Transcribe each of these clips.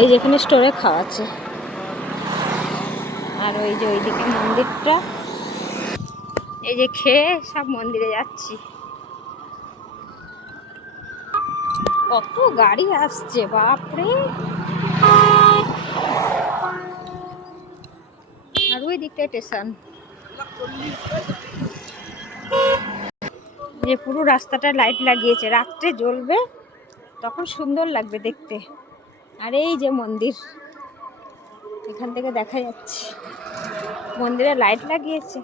এই যে এখানে স্টোরে খাওয়াচ্ছে, আর ওই যে ওইদিকে মন্দিরটা, এই যে খেয়ে সব মন্দিরে যাচ্ছি। কত গাড়ি আসছে বাপরে। আর ওই দিকটা স্টেশন, যে পুরো রাস্তাটা লাইট লাগিয়েছে, রাত্রে জ্বলবে তখন সুন্দর লাগবে দেখতে। আর এই যে মন্দির, এখান থেকে দেখা যাচ্ছে মন্দিরে লাইট লাগিয়েছে।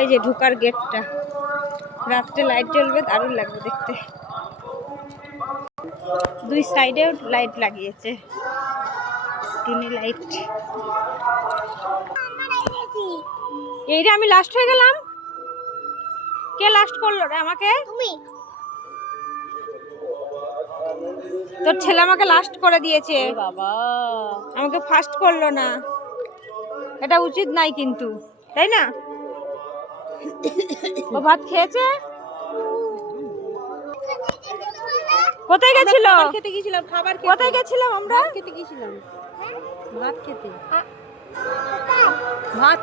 এই যে ঢোকার গেটটা, রাত্রে লাইট জ্বলবে, দারুণ লাগবে দেখতে। দুই সাইডেও লাইট লাগিয়েছে, তিনই লাইট। এইটা আমি লাস্ট হয়ে গেলাম। কে লাস্ট করলো রে আমাকে? তুমি। তোর ছেলে আমাকে লাস্ট করে দিয়েছে বাবা, আমাকে ফার্স্ট করলো না। এটা উচিত নাই কিন্তু, তাই না? ও ভাত খেয়েছে? কোথায় গেছিল? খেতে গিয়েছিলাম, খাবার খেতে। কোথায় গেছিলাম আমরা? খেতে গিয়েছিলাম, ভাত খেতে। ভাত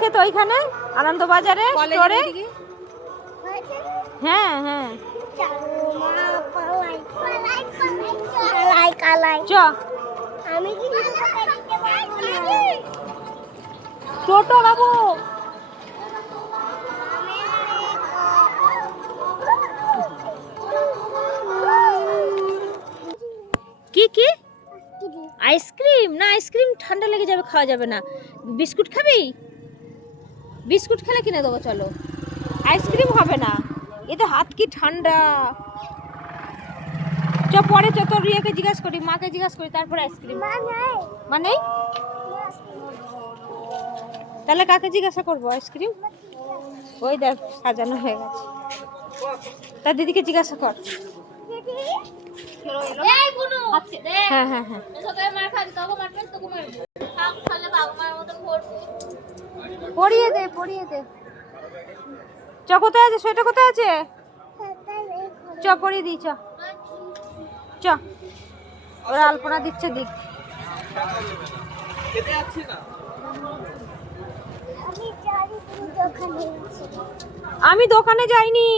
খেতে ওইখানে আনন্দবাজারে স্টোরে। হ্যাঁ হ্যাঁ, চ। টোটো বাবু, কি কি আইসক্রিম? না, আইসক্রিম ঠান্ডা লেগে যাবে, খাওয়া যাবে না। বিস্কুট খাবি? বিস্কুট খেলে কিনে দেবো, চলো। আইসক্রিম হবে না, এতে হাত কি ঠান্ডা। চ পরে, চ তোর ইয়েকে জিজ্ঞাসা করি, মাকে জিজ্ঞাসা করি, তারপরে আইসক্রিম। মানে তাহলে কাকে জিজ্ঞাসা করবো আইসক্রিম? ওই দেখ সাজানো হয়ে গেছে, তার দিদিকে জিজ্ঞাসা কর। হ্যাঁ হ্যাঁ হ্যাঁ, পড়িয়ে দে পড়িয়ে দে। চ, কোথায় আছে সেটা? কোথায় আছে? চ পড়িয়ে দিই, চ চ। ওরা আলপনা দিচ্ছে, দিক। আমি দোকানে যাইনি,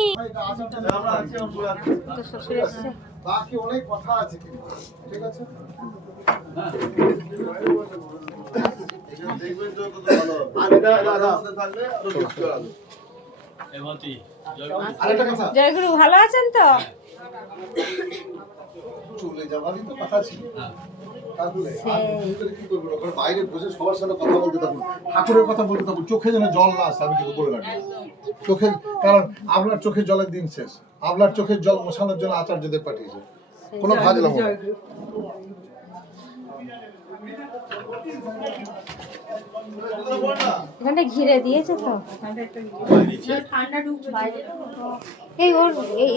তো শ্বশুর এসছে। বাকি অনেক কথা আছে, ঠিক আছে? জয়গুরু, ভালো আছেন তো? চলে যাওয়ারই তো কথা ছিল, বাইরে বসে সবার সাথে কথা বলতে থাকুন, ঠাকুরের কথা বলতে থাকুন, চোখে যেন জল না আসে। আমি কিন্তু বলে রাখি চোখে, কারণ আপনার চোখে জলের দিন শেষ। আপনার চোখের জল মোছানোর জন্য আচার্যদের পাঠিয়েছে, কোনো ভাজলাম না। এখানটা ঘিরে দিয়েছে তো, এই ওর এই